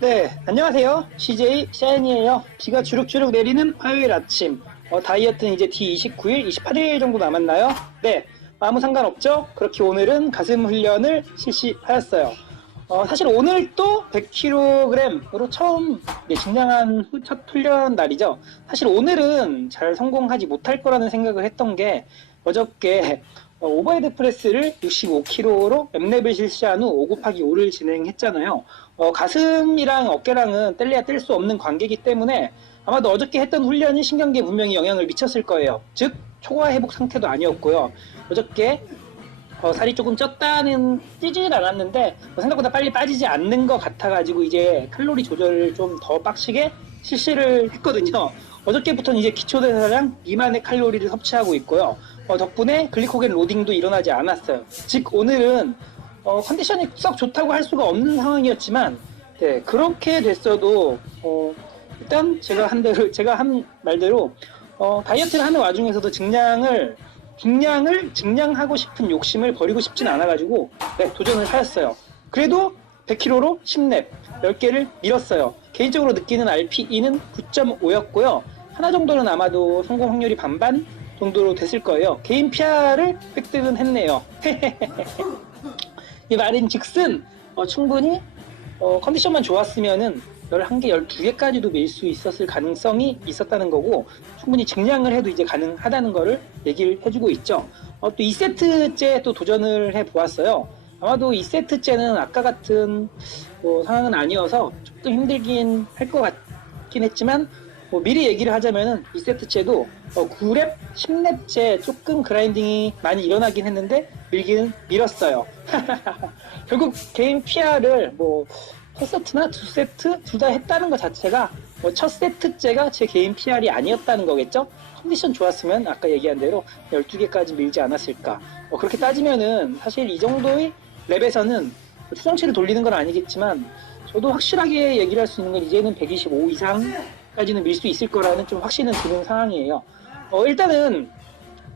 네, 안녕하세요. CJ 샤이니에요. 비가 주룩주룩 내리는 화요일 아침. 다이어트는 이제 D29일, 28일 정도 남았나요? 네, 아무 상관없죠? 그렇게 오늘은 가슴 훈련을 실시하였어요. 사실 오늘 또 100kg으로 처음 증량한 첫 훈련 날이죠. 사실 오늘은 잘 성공하지 못할 거라는 생각을 했던 게 어저께 오버헤드 프레스를 65kg로 엠랩을 실시한 후 5 곱하기 5를 진행했잖아요. 가슴이랑 어깨랑은 뗄래야 뗄 수 없는 관계이기 때문에 아마도 어저께 했던 훈련이 신경계에 분명히 영향을 미쳤을 거예요. 즉 초과 회복 상태도 아니었고요. 어저께 살이 조금 찌질 않았는데 생각보다 빨리 빠지지 않는 것 같아가지고 이제 칼로리 조절을 좀 더 빡시게 실시를 했거든요. 어저께부터는 이제 기초대사량 미만의 칼로리를 섭취하고 있고요. 덕분에 글리코겐 로딩도 일어나지 않았어요. 즉 오늘은 컨디션이 썩 좋다고 할 수가 없는 상황이었지만 네, 그렇게 됐어도 일단 제가 한 말대로 다이어트를 하는 와중에서도 증량하고 싶은 욕심을 버리고 싶진 않아가지고 네, 도전을 하였어요. 그래도 100kg로 10렙 10개를 밀었어요. 개인적으로 느끼는 RPE는 9.5였고요. 하나 정도는 아마도 성공 확률이 반반 정도로 됐을 거예요. 개인 PR을 획득은 했네요. 이 말인 즉슨 충분히 컨디션만 좋았으면은 11개, 12개까지도 밀 수 있었을 가능성이 있었다는 거고 충분히 증량을 해도 이제 가능하다는 거를 얘기를 해주고 있죠. 또 2세트째 또 도전을 해보았어요. 아마도 2세트째는 아까 같은 상황은 아니어서 조금 힘들긴 할 것 같긴 했지만 미리 얘기를 하자면은 2세트째도 9렙, 10렙째 조금 그라인딩이 많이 일어나긴 했는데 밀기는 밀었어요. 결국 개인 PR을 첫 세트나 두 세트 둘 다 했다는 것 자체가 첫 세트째가 제 개인 PR이 아니었다는 거겠죠? 컨디션 좋았으면 아까 얘기한 대로 12개까지 밀지 않았을까. 그렇게 따지면은 사실 이 정도의 랩에서는 추정치를 돌리는 건 아니겠지만 저도 확실하게 얘기를 할 수 있는 건 이제는 125 이상까지는 밀 수 있을 거라는 좀 확신은 드는 상황이에요. 일단은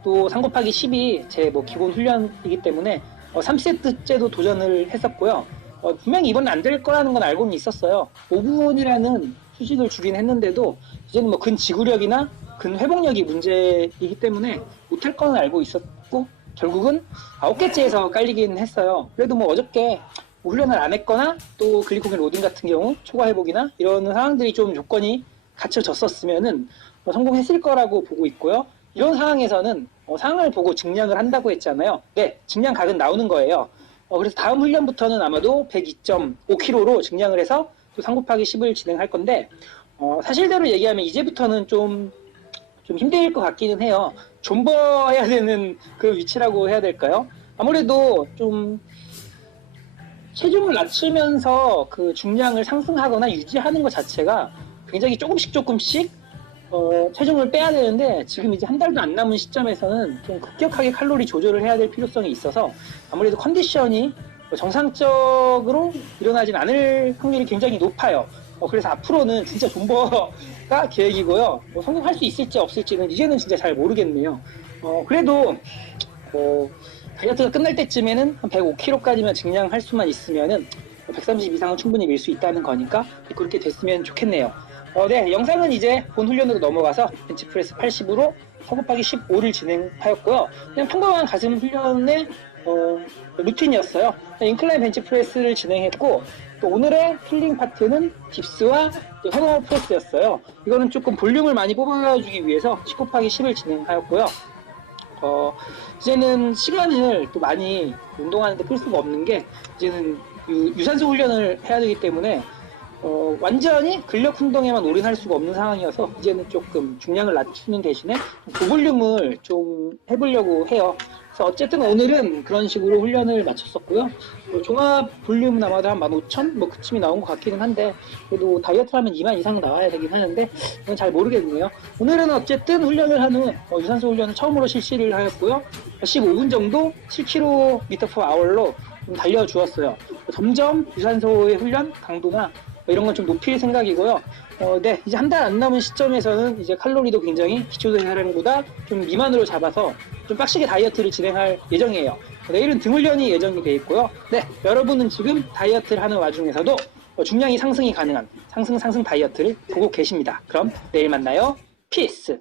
또 3 곱하기 10이 제 기본 훈련이기 때문에 3세트째도 도전을 했었고요. 분명히 이번엔 안 될 거라는 건 알고는 있었어요. 5분이라는 휴식을 주긴 했는데도 이제는 근지구력이나 근회복력이 문제이기 때문에 못할 거는 알고 있었고 결국은 9개째에서 깔리긴 했어요. 그래도 어저께 훈련을 안 했거나 또 글리코겐 로딩 같은 경우 초과 회복이나 이런 상황들이 좀 조건이 갖춰졌었으면은 성공했을 거라고 보고 있고요. 이런 상황에서는 상황을 보고 증량을 한다고 했잖아요. 네, 증량 각은 나오는 거예요. 그래서 다음 훈련부터는 아마도 102.5kg로 증량을 해서 또 3 곱하기 10을 진행할 건데 사실대로 얘기하면 이제부터는 좀 힘들 것 같기는 해요. 존버해야 되는 그 위치라고 해야 될까요? 아무래도 좀 체중을 낮추면서 그 중량을 상승하거나 유지하는 것 자체가 굉장히 조금씩 체중을 빼야 되는데 지금 이제 한 달도 안 남은 시점에서는 좀 급격하게 칼로리 조절을 해야 될 필요성이 있어서 아무래도 컨디션이 정상적으로 일어나진 않을 확률이 굉장히 높아요. 그래서 앞으로는 진짜 존버가 계획이고요. 성공할 수 있을지 없을지는 이제는 진짜 잘 모르겠네요. 그래도 다이어트가 끝날 때쯤에는 한 105kg까지만 증량할 수만 있으면은 130 이상은 충분히 밀 수 있다는 거니까 그렇게 됐으면 좋겠네요. 네, 영상은 이제 본 훈련으로 넘어가서 벤치프레스 80으로 4 곱하기 15를 진행하였고요. 그냥 평범한 가슴 훈련의 루틴이었어요. 인클라인 벤치프레스를 진행했고 또 오늘의 힐링 파트는 딥스와 해머 프레스였어요. 이거는 조금 볼륨을 많이 뽑아주기 위해서 10 곱하기 10을 진행하였고요. 이제는 시간을 또 많이 운동하는데 끌 수가 없는 게 이제는 유산소 훈련을 해야 되기 때문에 완전히 근력 운동에만 올인할 수가 없는 상황이어서 이제는 조금 중량을 낮추는 대신에 고볼륨을 좀 해보려고 해요. 그래서 어쨌든 오늘은 그런 식으로 훈련을 마쳤었고요. 종합 볼륨은 아마도 한 15,000? 그쯤이 나온 것 같기는 한데 그래도 다이어트 하면 2만 이상 나와야 되긴 하는데 그건 잘 모르겠네요. 오늘은 어쨌든 훈련을 한 후 유산소 훈련을 처음으로 실시를 하였고요. 15분 정도 7km/h로 좀 달려주었어요. 점점 유산소의 훈련 강도나 이런 건 좀 높일 생각이고요. 네, 이제 한 달 안 남은 시점에서는 이제 칼로리도 굉장히 기초대사량보다 좀 미만으로 잡아서 좀 빡시게 다이어트를 진행할 예정이에요. 내일은 등 훈련이 예정이 돼 있고요. 네, 여러분은 지금 다이어트를 하는 와중에서도 중량이 상승이 가능한 상승 다이어트를 보고 계십니다. 그럼 내일 만나요. 피스!